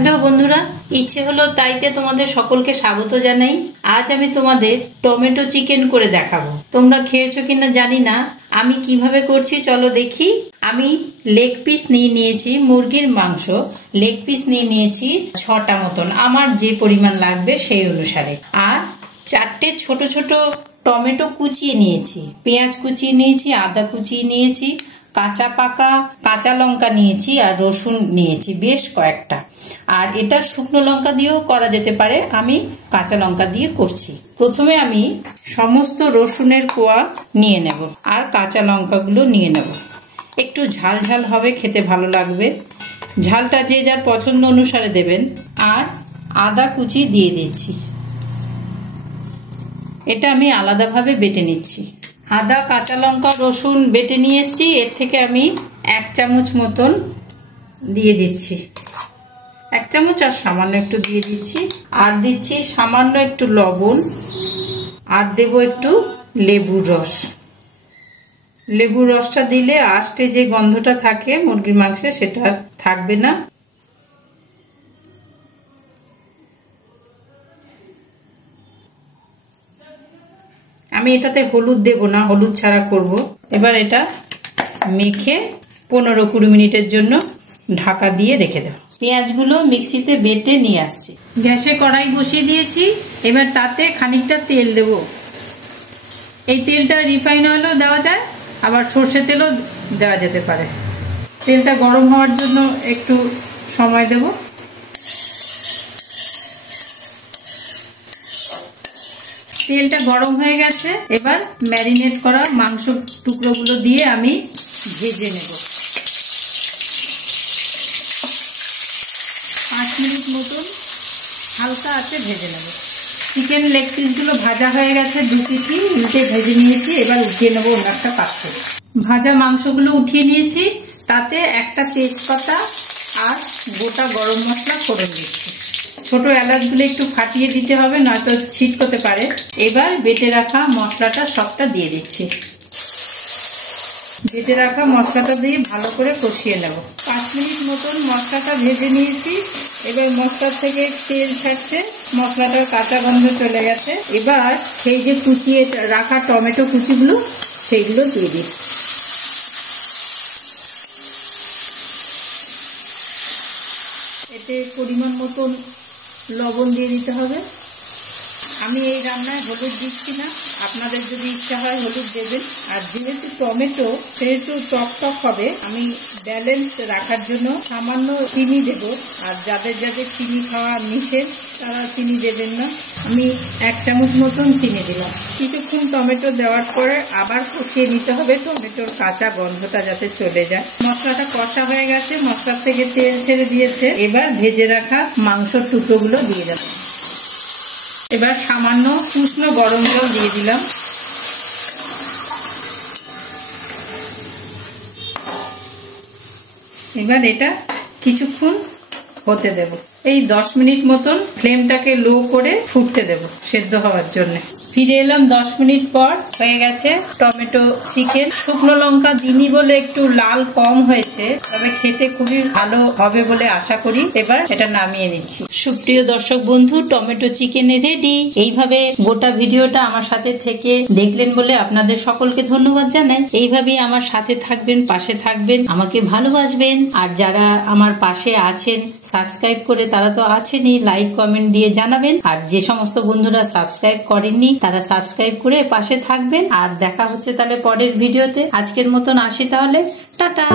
Hello বন্ধুরা, ইচ্ছে হলো তাইতে তোমাদের সকলকে স্বাগত জানাই। আজ আমি তোমাদের টমেটো চিকেন করে দেখাবো। তোমরা খেয়েছো কিনা জানি না, আমি কিভাবে করছি চলো দেখি। আমি লেগ পিস নিয়ে নিয়েছি, মুরগির মাংস লেগ পিস নিয়ে নিয়েছি 6টা মতন, আমার যে পরিমাণ লাগবে সেই অনুসারে। আর 4টে ছোট ছোট টমেটো কুচিয়ে নিয়েছি, পেঁয়াজ কুচিয়ে নিয়েছি, আদা কুচিয়ে নিয়েছি, কাঁচা পাকা কাঁচা লঙ্কা নিয়েছি আর রসুন নিয়েছি বেশ কয়েকটা। আর এটা শুকনো লঙ্কা দিয়েও করা যেতে পারে, আমি কাঁচা লঙ্কা দিয়ে করছি। প্রথমে আমি সমস্ত রসুনের কোয়া নিয়ে নেব আর কাঁচা লঙ্কাগুলো নিয়ে নেব। একটু ঝাল ঝাল হবে, খেতে ভালো লাগবে। ঝালটা যে যার পছন্দ অনুসারে দেবেন। আর আদা কুচি দিয়ে দিচ্ছি, এটা আমি আলাদাভাবে বেটে নিচ্ছি। আদা কাঁচা লঙ্কা রসুন বেটে নিয়ে এসেছি, এর থেকে আমি 1 চামচ মতন দিয়ে দিচ্ছি। 1 চামচ আর সামান্য একটু দিয়ে দিচ্ছি। আর দিচ্ছি সামান্য একটু লবণ, আর দেব একটু লেবুর রস। লেবুর রসটা দিলে আস্তে যে গন্ধটা থাকে মুরগির মাংসে সেটা থাকবে না। আমি এটাতে হলুদ দেব না, হলুদ ছাড়া করব। এবার এটা মেখে 15-20 মিনিটের জন্য ঢাকা দিয়ে রেখে দেব। পেঁয়াজগুলো মিক্সিতে বেটে নিয়ে আসছি। গ্যাসে কড়াই বসিয়ে দিয়েছি, এবার তাতে খানিকটা তেল দেব। এই তেলটা রিফাইন অয়েলও দেওয়া যায়, আবার সর্ষে তেলও দেওয়া যেতে পারে। তেলটা গরম হওয়ার জন্য একটু সময় দেব। তেলটা গরম হয়ে গেছে, এবার ম্যারিনেট করা মাংস টুকরোগুলো দিয়ে আমি ভেজে নেব। 5 মিনিট মতন হালকা আছে ভেজে নেব। চিকেন লেগ পিসগুলো ভাজা হয়ে গেছে, 2 পিঠি উল্টে ভেজে নিয়েছি। এবার উঠিয়ে নেবো অন্য একটা পাত্রে। ভাজা মাংসগুলো উঠিয়ে নিয়েছি, তাতে একটা তেজপাতা আর গোটা গরম মশলা ফোড়ন দিচ্ছি। ছোট এলাচগুলো একটু ফাটিয়ে দিতে হবে, নয়তো ছিটকতে পারে। এবার বেটে রাখা মশলাটা সবটা দিয়ে দিচ্ছি। বেটে রাখা মশলাটা দিয়ে ভালো করে কষিয়ে নেব। 5 মিনিট মতন মশলাটা ভেজে নিয়েছি। এবার মশলা থেকে তেল ছাড়ছে, মশলাটার কাঁচা গন্ধ চলে গেছে। এবার সেই যে কুচিয়ে রাখা টমেটো কুচিগুলো সেইগুলো দিয়ে দিচ্ছি। এতে পরিমাণ মতন লবণ দিয়ে দিতে হবে। আমি এই রান্নায় হলুদ দিচ্ছি না, আপনাদের যদি ইচ্ছা হয় হলুদ দেবেন। আর যেহেতু টমেটো সেহেতু টক টক হবে, আমি ব্যালেন্স রাখার জন্য সামান্য চিনি দেব। আর যাদের যাদের চিনি খাওয়া নিষেধ তারা চিনি দেবেন না। আমি 1 চামচ মতন চিনি দিলাম। কিছুক্ষণ টমেটো দেওয়ার পরে আবার কষিয়ে নিতে হবে, টমেটোর কাঁচা গন্ধটা যাতে চলে যায়। মশলাটা কষা হয়ে গেছে, মশলার থেকে তেল ছেড়ে দিয়েছে। এবার ভেজে রাখা মাংসর টুকরোগুলো দিয়ে দেব। এবার সামান্য উষ্ণ গরম জল দিয়ে দিলাম। এবার এটা কিছুক্ষণ হতে দেব। এই 10 মিনিট মতন ফ্লেমটাকে লো করে ফুটতে দেব সেদ্ধ হওয়ার জন্য। ফিরে এলাম 10 মিনিট পর, হয়ে গেছে টমেটো চিকেন। শুকনো লঙ্কা দিইনি বলে একটু লাল কম হয়েছে, তবে খেতে খুবই ভালো হবে বলে আশা করি। এবার এটা নামিয়ে নিচ্ছি। সুপ্রিয় দর্শক বন্ধু, টমেটো চিকেন রেডি। এইভাবে গোটা ভিডিওটা আমার সাথে থেকে দেখলেন বলে আপনাদের সকলকে ধন্যবাদ জানাই। এইভাবেই আমার সাথে থাকবেন, পাশে থাকবেন, আমাকে ভালোবাসবেন। আর যারা আমার পাশে আছেন সাবস্ক্রাইব করে, তারা তো আছেনই, লাইক কমেন্ট দিয়ে জানাবেন। আর যে সমস্ত বন্ধুরা সাবস্ক্রাইব করেননি তারা সাবস্ক্রাইব করে পাশে থাকবেন। আর দেখা হচ্ছে তাহলে পরের ভিডিওতে। আজকের মতন আসি তাহলে, টাটা।